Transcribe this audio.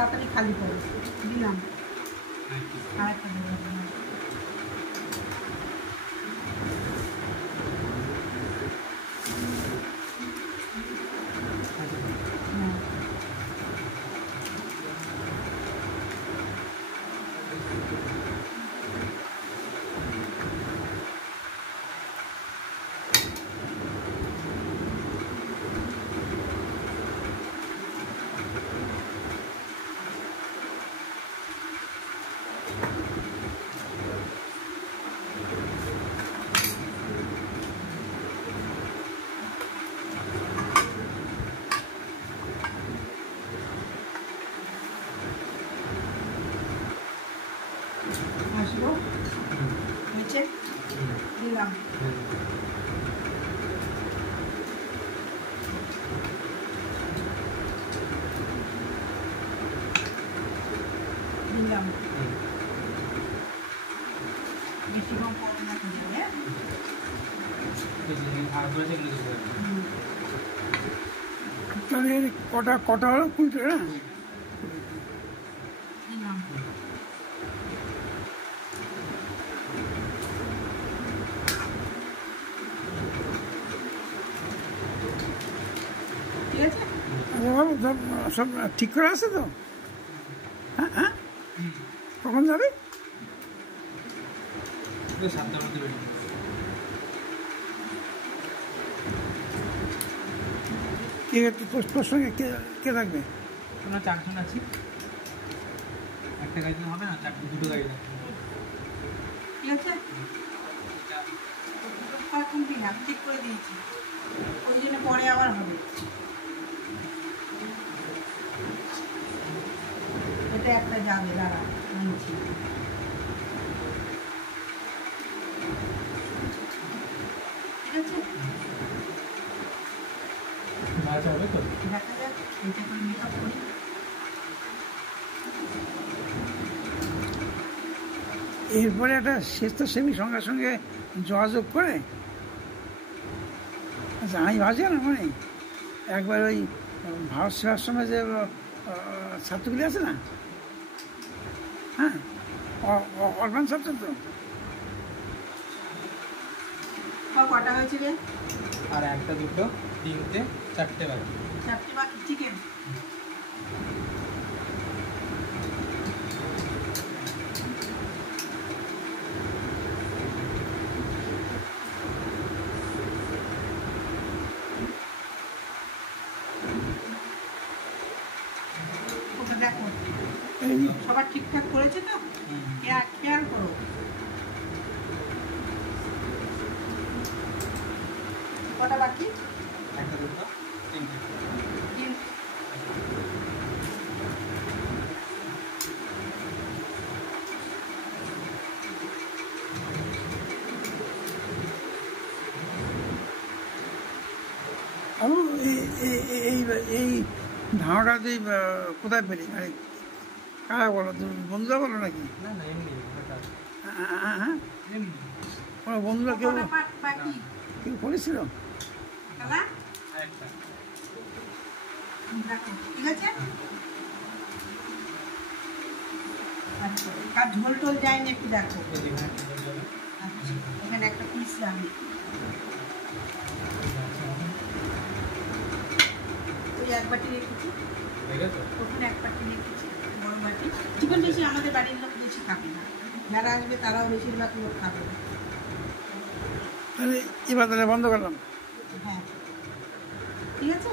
তাড়াতাড়ি খালি করো। দিলাম আর একটা দেবো। আসবো হয়েছে দিলাম। দিলাম বেশি কম করবে না কিন্তু তাহলে কটা কটা হলো 20 না? দিলাম ঠিক আছে। সব ঠিক করে আছে তো? হ্যাঁ হ্যাঁ, কখন যাবে? তোর সঙ্গে কে থাকবে? আমরা 4 জন আছি। একটা গাড়ি হবে না, দুটো গাড়ি লাগবে। ঠিক আছে এখন কি না ঠিক করে দিয়েছি, ওই জন্য পরে আবার হবে। এটা একটা যাবে, দাঁড়া আনছি। ঠিক আছে মাছ হবে তো? দেখা যাক এটা করে মেকআপ করি। এরপরে একটা স্বেচ্ছাসেবী সঙ্গে সঙ্গে যোগাযোগ করে, আচ্ছা আমি ভাবছি না মানে একবার ওই ভারত সেবাশ্রমে যে ছাত্রগুলি আছে না, হ্যাঁ অরফান ছাত্র তো, কটা হয়েছে রে? আর একটা, দুটো, তিনটে, চারটে বাকি। চারটে বাকি। চিকেন ওটা দেখো সবার ঠিকঠাক করেছে তো, খেয়াল করো। কটা বাকি? একটা, দুটো, তিনটে। এই ধারণাটা কোথায় পেলি, মানে কারা বলো, তুমি বন্ধুরা বলো নাকি? না না, এমনি হঠাৎ। হ্যাঁ হ্যাঁ, এমনি কোনো বন্ধুরা কেউ কটা বাকি? কেউ বলেছিল? দাদা আরেকটা। দেখো ঠিক আছে। আচ্ছা কার ঝোল টোল যায়নি একটু দেখো। আচ্ছা এখানে একটা পিস আমি ওই এক বাটি রেখেছি, ওখানে এক বাটি রেখেছি বড় বাটি। চিকেন বেশি আমাদের বাড়ির লোক বেশি খাবে না, যারা আসবে তারাও বেশিরভাগ লোক খাবে না। তাহলে এবার তাহলে বন্ধ করলাম। হ্যাঁ ঠিক আছে।